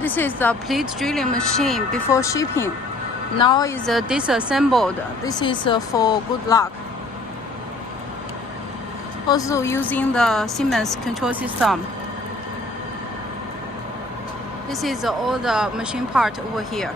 This is the plate drilling machine before shipping. Now is disassembled. This is for good luck. Also using the Siemens control system. This is all the machine part over here.